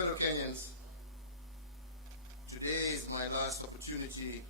fellow Kenyans, today is my last opportunity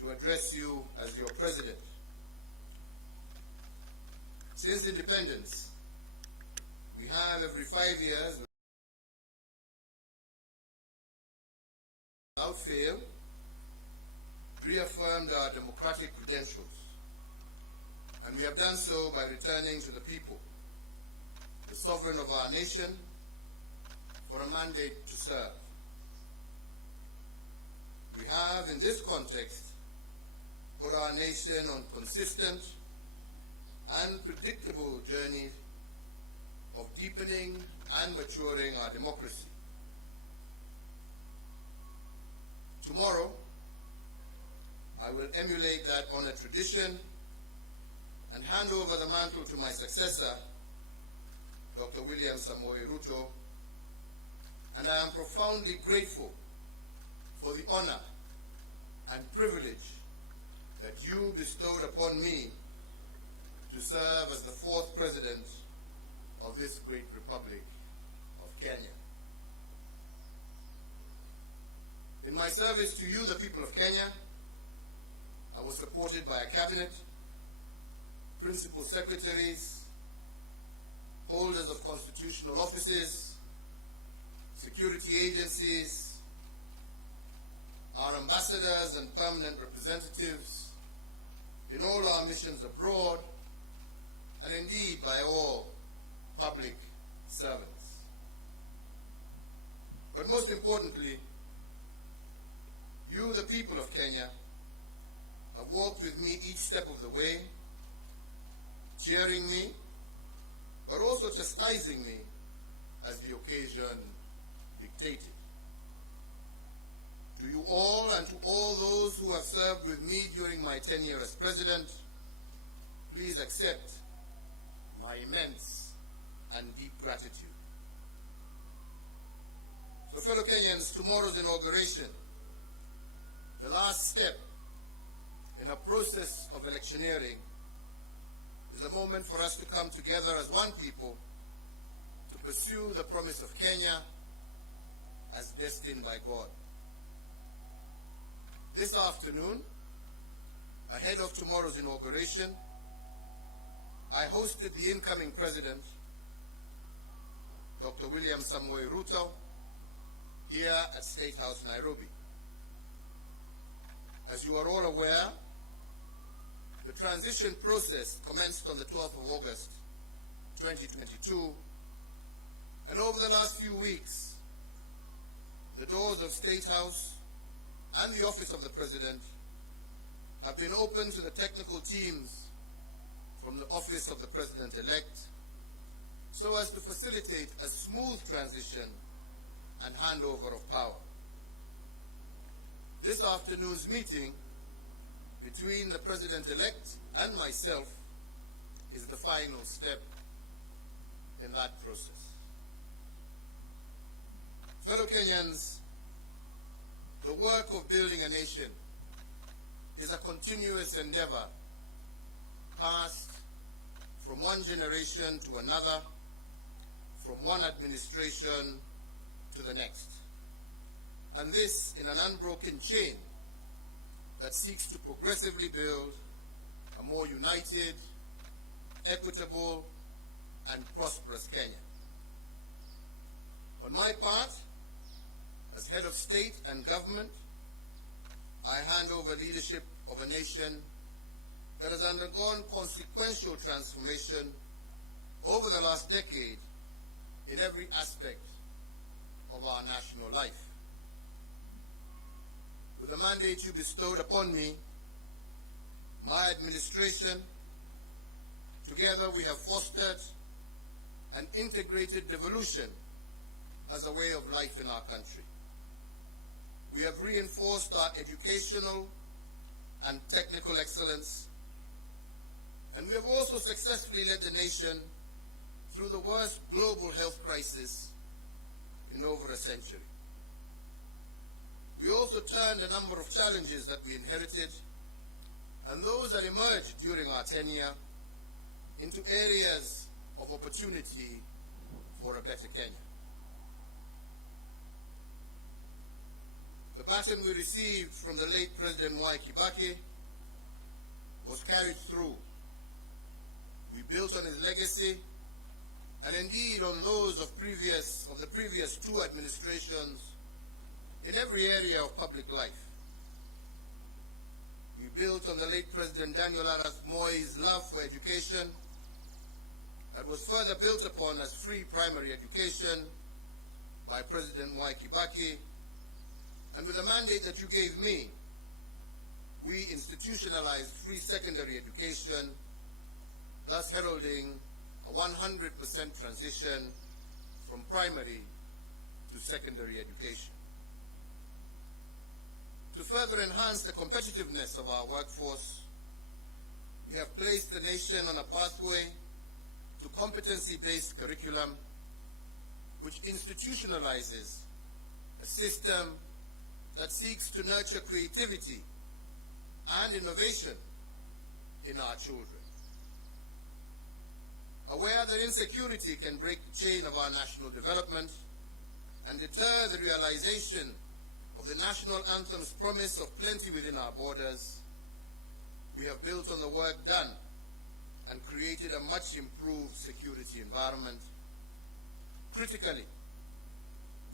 to address you as your president. Since independence, we have every 5 years, without fail, reaffirmed our democratic credentials. And we have done so by returning to the people, the sovereign of our nation, for a mandate to serve. We have, in this context, put our nation on consistent and predictable journey of deepening and maturing our democracy. Tomorrow, I will emulate that honored tradition and hand over the mantle to my successor, Dr. William Samoei Ruto, and I am profoundly grateful for the honor and privilege that you bestowed upon me to serve as the 4th president of this great republic of Kenya. In my service to you, the people of Kenya, I was supported by a cabinet, principal secretaries, holders of constitutional offices, security agencies, our ambassadors and permanent representatives in all our missions abroad, and indeed by all public servants. But most importantly, you, the people of Kenya, have walked with me each step of the way, cheering me, but also chastising me as the occasion dictated. To you all and to all those who have served with me during my tenure as president, please accept my immense and deep gratitude. So, fellow Kenyans, tomorrow's inauguration, the last step in a process of electioneering, is a moment for us to come together as one people to pursue the promise of Kenya as destined by God. This afternoon, ahead of tomorrow's inauguration, I hosted the incoming president, Dr. William Samoei Ruto, here at State House, Nairobi. As you are all aware, the transition process commenced on the 12th of August, 2022, and over the last few weeks, the doors of State House and the Office of the President have been open to the technical teams from the Office of the President-elect so as to facilitate a smooth transition and handover of power. This afternoon's meeting between the President-elect and myself is the final step in that process. Fellow Kenyans, the work of building a nation is a continuous endeavor passed from one generation to another, from one administration to the next. And this in an unbroken chain that seeks to progressively build a more united, equitable, and prosperous Kenya. On my part, as head of state and government, I hand over leadership of a nation that has undergone consequential transformation over the last decade in every aspect of our national life. With the mandate you bestowed upon me, my administration, together we have fostered an integrated devolution as a way of life in our country. We have reinforced our educational and technical excellence, and we have also successfully led the nation through the worst global health crisis in over a century. We also turned a number of challenges that we inherited and those that emerged during our tenure into areas of opportunity for a better Kenya. baton we received from the late President Mwai Kibaki was carried through. We built on his legacy, and indeed on those of the previous two administrations in every area of public life. We built on the late President Daniel Arap Moi's love for education that was further built upon as free primary education by President Mwai Kibaki, and with the mandate that you gave me, we institutionalized free secondary education, thus heralding a 100% transition from primary to secondary education. To further enhance the competitiveness of our workforce, we have placed the nation on a pathway to competency-based curriculum, which institutionalizes a system that seeks to nurture creativity and innovation in our children. Aware that insecurity can break the chain of our national development and deter the realization of the national anthem's promise of plenty within our borders, we have built on the work done and created a much improved security environment. Critically,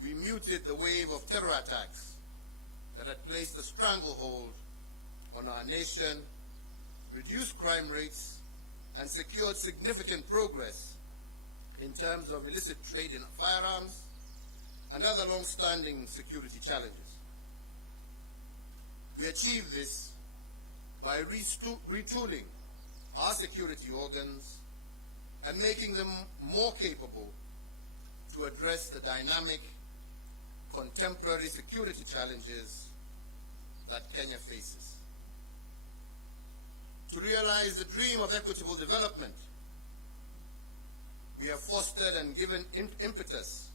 we muted the wave of terror attacks that had placed a stranglehold on our nation, reduced crime rates, and secured significant progress in terms of illicit trade in firearms and other long-standing security challenges. We achieved this by retooling our security organs and making them more capable to address the dynamic, contemporary security challenges that Kenya faces. To realize the dream of equitable development, we have fostered and given impetus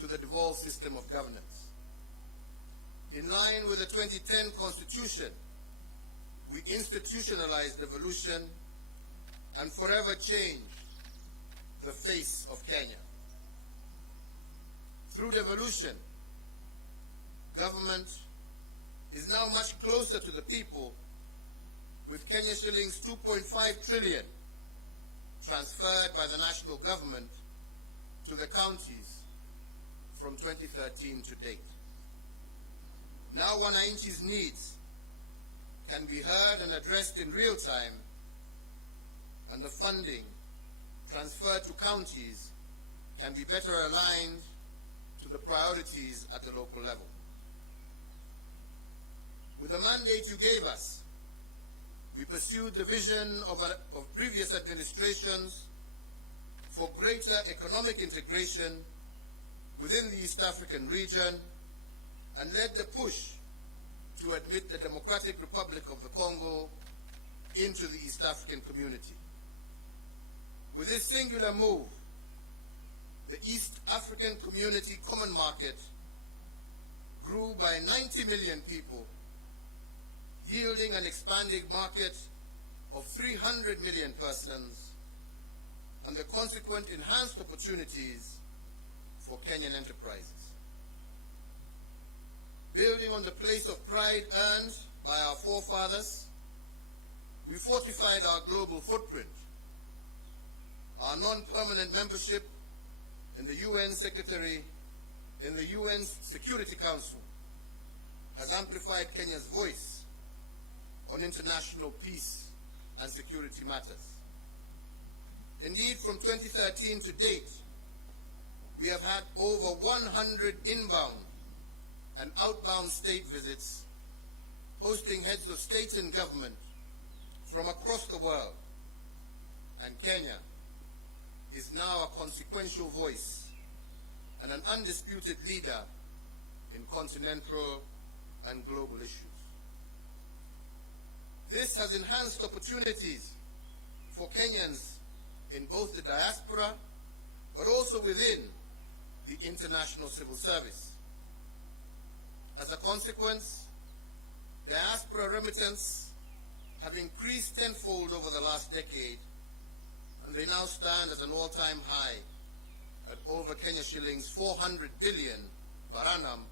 to the devolved system of governance. In line with the 2010 Constitution, we institutionalized devolution and forever changed the face of Kenya. Through devolution, government is now much closer to the people, with Kenya shillings 2.5 trillion transferred by the national government to the counties from 2013 to date. Now wananchi's needs can be heard and addressed in real time, and the funding transferred to counties can be better aligned to the priorities at the local level. With the mandate you gave us, we pursued the vision of previous administrations for greater economic integration within the East African region and led the push to admit the Democratic Republic of the Congo into the East African community. With this singular move, the East African Community Common Market grew by 90 million people, yielding an expanding market of 300 million persons and the consequent enhanced opportunities for Kenyan enterprises. Building on the place of pride earned by our forefathers, we fortified our global footprint. Our non-permanent membership in the UN Security Council has amplified Kenya's voice on international peace and security matters. Indeed, from 2013 to date, we have had over 100 inbound and outbound state visits, hosting heads of state and government from across the world, and Kenya is now a consequential voice and an undisputed leader in continental and global issues. This has enhanced opportunities for Kenyans in both the diaspora, but also within the international civil service. As a consequence, diaspora remittance have increased tenfold over the last decade, and they now stand at an all-time high at over Kenya shillings 400 billion per annum,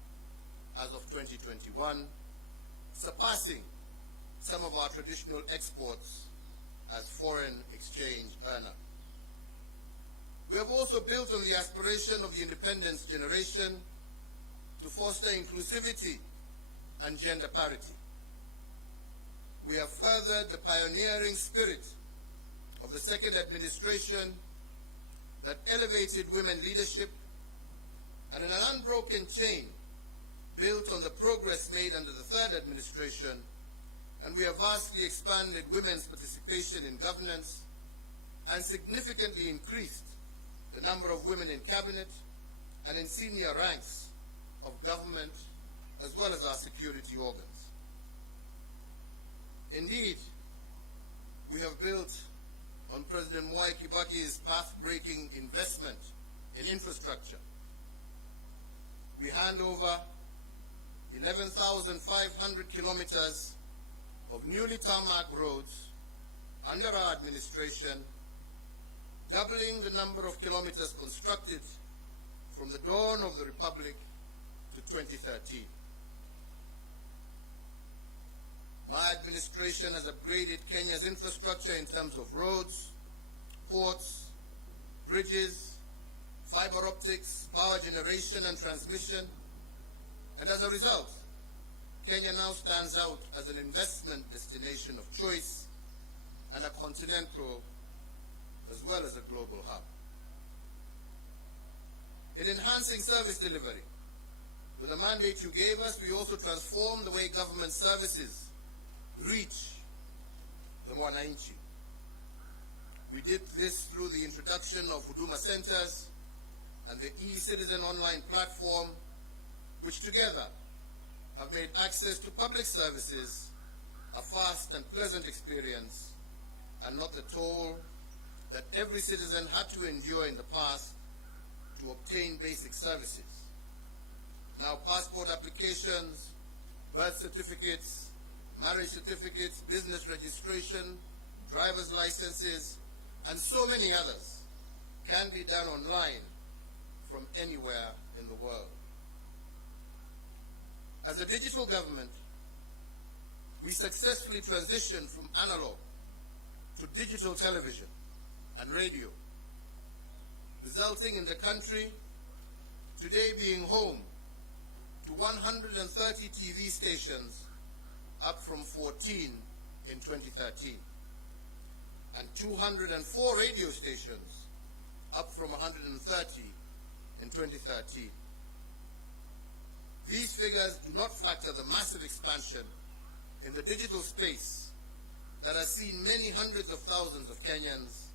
as of 2021, surpassing some of our traditional exports as foreign exchange earner. We have also built on the aspiration of the independence generation to foster inclusivity and gender parity. We have furthered the pioneering spirit of the second administration that elevated women leadership, and in an unbroken chain built on the progress made under the third administration, and we have vastly expanded women's participation in governance and significantly increased the number of women in cabinet and in senior ranks of government as well as our security organs. Indeed, we have built on President Mwai Kibaki's path-breaking investment in infrastructure. We hand over 11,500 kilometers of newly tarmac roads under our administration, doubling the number of kilometers constructed from the dawn of the Republic to 2013. My administration has upgraded Kenya's infrastructure in terms of roads, ports, bridges, fiber optics, power generation and transmission, and as a result, Kenya now stands out as an investment destination of choice and a continental as well as a global hub. In enhancing service delivery, with the mandate you gave us, we also transformed the way government services reach the Mwananchi. We did this through the introduction of Huduma Centers and the e-Citizen online platform, which together have made access to public services a fast and pleasant experience and not the toll that every citizen had to endure in the past to obtain basic services. Now passport applications, birth certificates, marriage certificates, business registration, driver's licenses, and so many others can be done online from anywhere in the world. As a digital government, we successfully transitioned from analog to digital television and radio, resulting in the country today being home to 130 TV stations, up from 14 in 2013, and 204 radio stations, up from 130 in 2013. These figures do not factor the massive expansion in the digital space that has seen many hundreds of thousands of Kenyans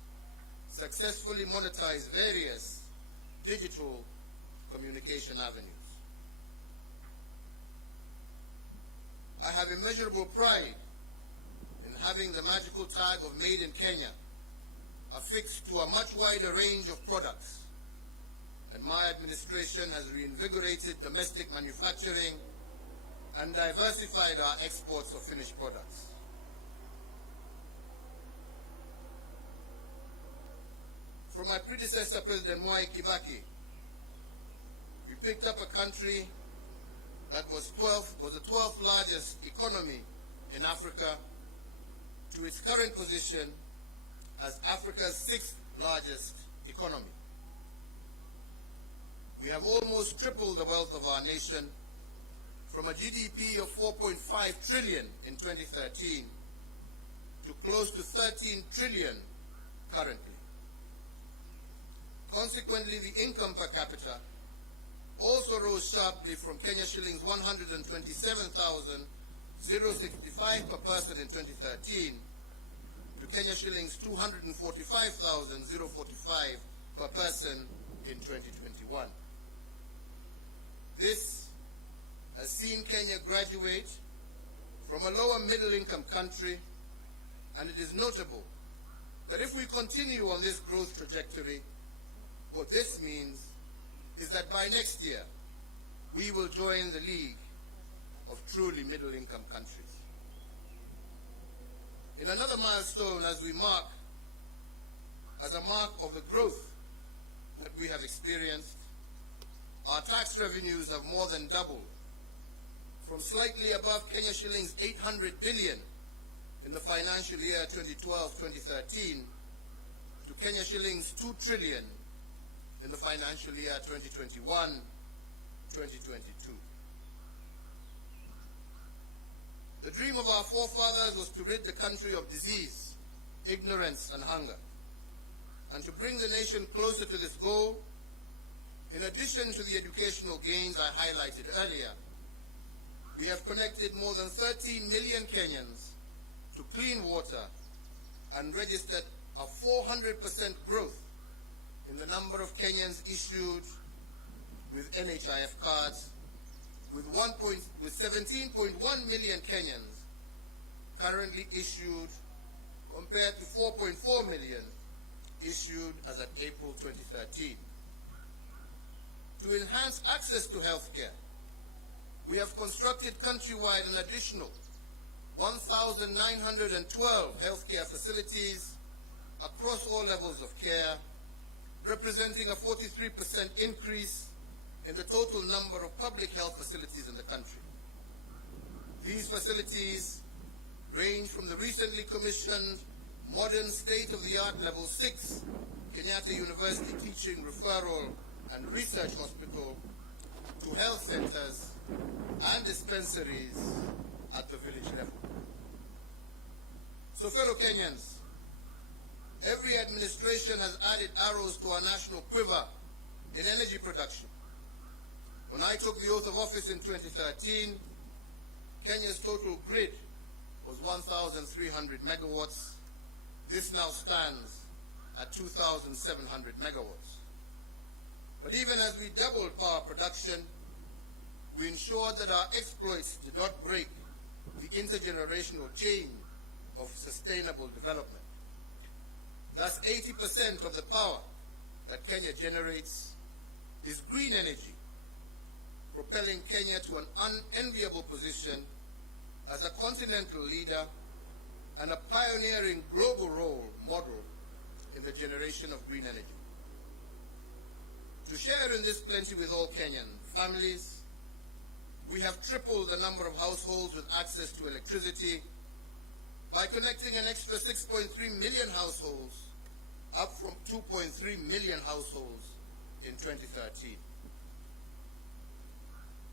successfully monetize various digital communication avenues. I have immeasurable pride in having the magical tag of Made in Kenya affixed to a much wider range of products, and my administration has reinvigorated domestic manufacturing and diversified our exports of finished products. From my predecessor, President Mwai Kibaki, we picked up a country that was the 12th largest economy in Africa to its current position as Africa's 6th largest economy. We have almost tripled the wealth of our nation from a GDP of 4.5 trillion in 2013 to close to 13 trillion currently. Consequently, the income per capita also rose sharply from Kenya shillings 127,065 per person in 2013 to Kenya shillings 245,045 per person in 2021. This has seen Kenya graduate from a lower middle income country, and it is notable that if we continue on this growth trajectory, what this means is that by next year, we will join the league of truly middle-income countries. In another milestone as a mark of the growth that we have experienced, our tax revenues have more than doubled from slightly above Kenya shillings 800 billion in the financial year 2012-2013 to Kenya shillings 2 trillion in the financial year 2021-2022. The dream of our forefathers was to rid the country of disease, ignorance, and hunger. And to bring the nation closer to this goal, in addition to the educational gains I highlighted earlier, we have connected more than 13 million Kenyans to clean water and registered a 400% growth in the number of Kenyans issued with NHIF cards, with 17.1 million Kenyans currently issued compared to 4.4 million issued as at April 2013. To enhance access to healthcare, we have constructed countrywide an additional 1,912 healthcare facilities across all levels of care, representing a 43% increase in the total number of public health facilities in the country. These facilities range from the recently commissioned modern state-of-the-art Level 6 Kenyatta University Teaching, Referral and Research Hospital to health centers and dispensaries at the village level. So, fellow Kenyans, every administration has added arrows to our national quiver in energy production. When I took the oath of office in 2013, Kenya's total grid was 1,300 megawatts. This now stands at 2,700 megawatts. But even as we doubled power production, we ensured that our exploits did not break the intergenerational chain of sustainable development. Thus, 80% of the power that Kenya generates is green energy, propelling Kenya to an unenviable position as a continental leader and a pioneering global role model in the generation of green energy. To share in this plenty with all Kenyan families, we have tripled the number of households with access to electricity by connecting an extra 6.3 million households, up from 2.3 million households in 2013.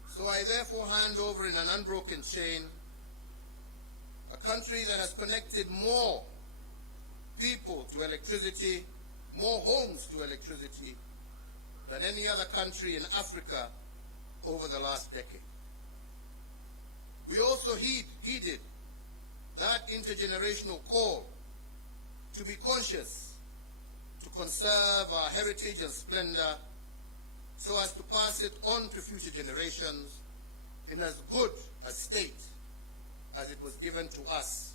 So I therefore hand over in an unbroken chain a country that has connected more people to electricity, more homes to electricity, than any other country in Africa over the last decade. We also heeded that intergenerational call to be conscious, to conserve our heritage and splendor, so as to pass it on to future generations in as good a state as it was given to us,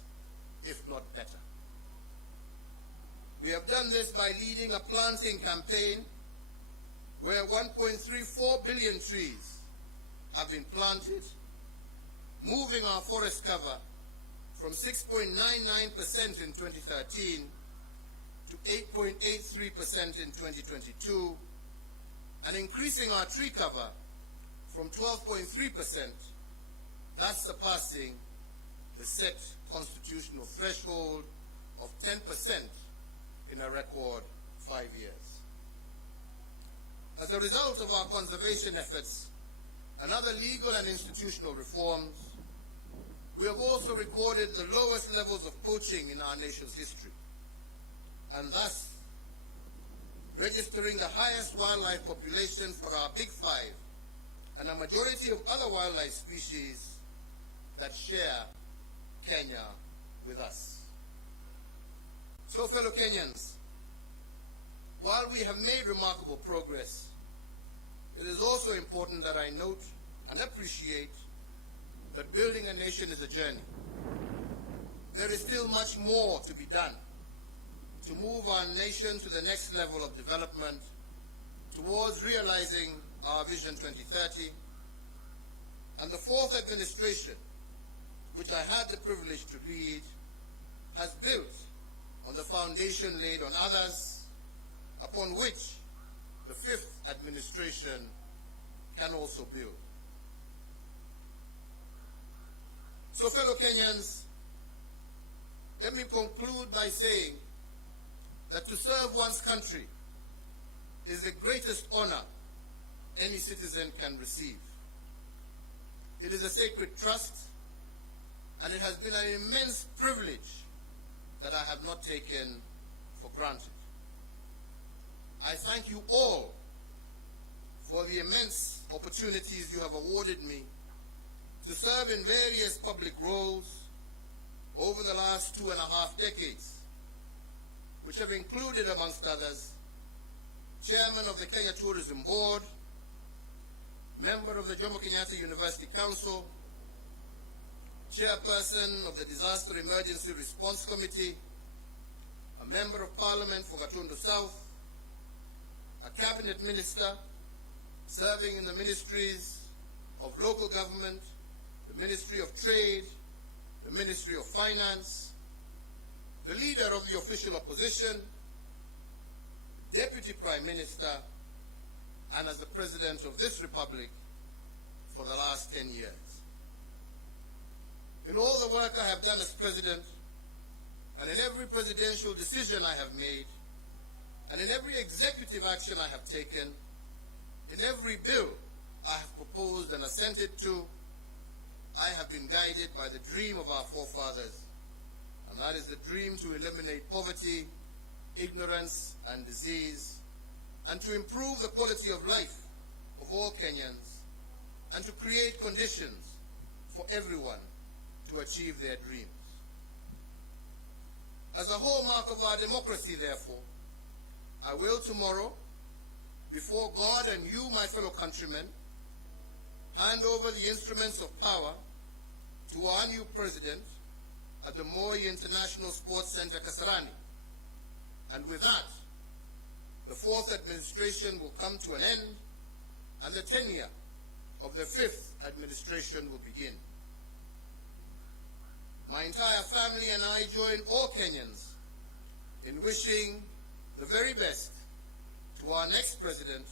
if not better. We have done this by leading a planting campaign where 1.34 billion trees have been planted, moving our forest cover from 6.99% in 2013 to 8.83% in 2022, and increasing our tree cover from 12.3%, thus surpassing the set constitutional threshold of 10% in a record 5 years. As a result of our conservation efforts and other legal and institutional reforms, we have also recorded the lowest levels of poaching in our nation's history, and thus registering the highest wildlife population for our Big Five and a majority of other wildlife species that share Kenya with us. So, fellow Kenyans, while we have made remarkable progress, it is also important that I note and appreciate that building a nation is a journey. There is still much more to be done to move our nation to the next level of development towards realizing our Vision 2030. And the fourth administration, which I had the privilege to lead, has built on the foundation laid on others, upon which the fifth administration can also build. So, fellow Kenyans, let me conclude by saying that to serve one's country is the greatest honor any citizen can receive. It is a sacred trust, and it has been an immense privilege that I have not taken for granted. I thank you all for the immense opportunities you have awarded me to serve in various public roles over the last 2.5 decades, which have included, amongst others, Chairman of the Kenya Tourism Board, member of the Jomo Kenyatta University Council, Chairperson of the Disaster Emergency Response Committee, a Member of Parliament for Gatundu South, a Cabinet Minister serving in the Ministries of Local Government, the Ministry of Trade, the Ministry of Finance, the Leader of the Official Opposition, Deputy Prime Minister, and as the President of this Republic for the last 10 years. In all the work I have done as President, and in every presidential decision I have made, and in every executive action I have taken, in every bill I have proposed and assented to, I have been guided by the dream of our forefathers, and that is the dream to eliminate poverty, ignorance, and disease, and to improve the quality of life of all Kenyans, and to create conditions for everyone to achieve their dreams. As a hallmark of our democracy, therefore, I will tomorrow, before God and you, my fellow countrymen, hand over the instruments of power to our new president at the Moi International Sports Center, Kasarani. And with that, the fourth administration will come to an end, and the tenure of the fifth administration will begin. My entire family and I join all Kenyans in wishing the very best to our next president,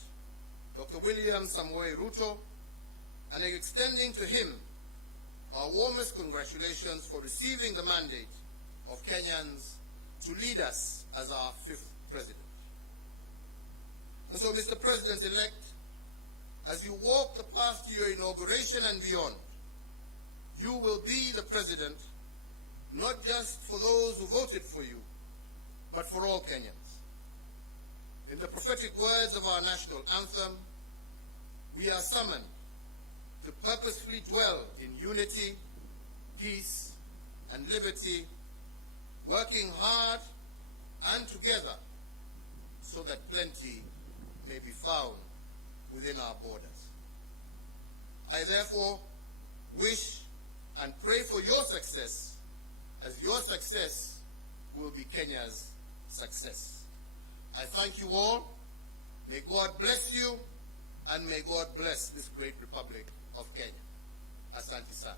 Dr. William Samoei Ruto, and extending to him our warmest congratulations for receiving the mandate of Kenyans to lead us as our fifth president. And so, Mr. President-elect, as you walk the path to your inauguration and beyond, you will be the president not just for those who voted for you, but for all Kenyans. In the prophetic words of our national anthem, we are summoned to purposefully dwell in unity, peace, and liberty, working hard and together so that plenty may be found within our borders. I therefore wish and pray for your success, as your success will be Kenya's success. I thank you all. May God bless you, and may God bless this great Republic of Kenya. Asante sana.